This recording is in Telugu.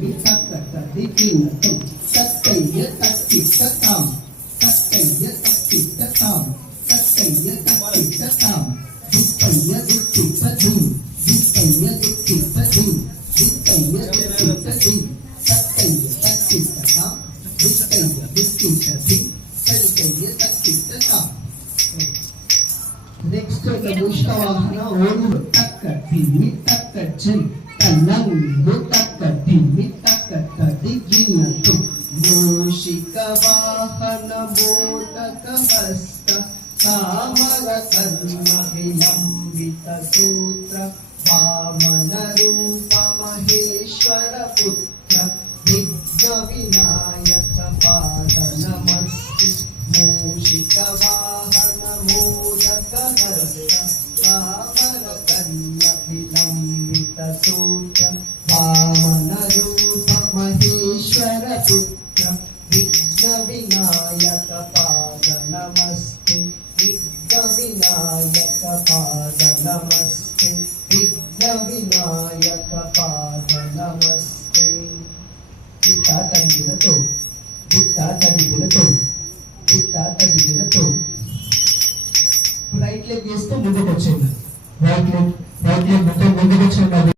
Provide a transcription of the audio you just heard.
మితకతదికినతం తత్తయ్య తక్కితతాం తత్తయ్య తక్కితతాం తత్తయ్య తక్కితతాం దుత్తయ్య దుక్కితది దుత్తయ్య దుక్కితది దుత్తయ్య దుక్కితది తత్తయ్య తక్కితతాం దుత్తయ్య దుక్కితది తత్తయ్య తక్కితతాం. నెక్స్ట్ ఒక ముష్కవాహన ఓడు తక్క తిమ్మి తక్క చెన్ తల్లంగు తక్క తిమ్మి తక్క తదిగినతు మూషిక వాహన మోదక హస్త కామర కర్మ విలంబిత సూత్ర వామన రూప మహేశ్వర పుత్ర విఘ్న వినాయక పాద నమస్తే మూషిక వాహన మోదక హస్త కామర కర్మ విలంబిత సూత్ర వామన రూప మహేశ్వర పుత్ర విఘ్న వినాయక పాద నమస్తే విఘ్న వినాయక పాద నమస్తే విఘ్న వినాయక పాద నమస్తే. బుట్ట తదిగినతో బుట్ట తదిగినతో బుట్ట తదిగినతో రైట్ లెగ్ వేస్తూ ముందుకు వచ్చేయండి. రైట్ లెగ్ ముందుకు వచ్చేయండి.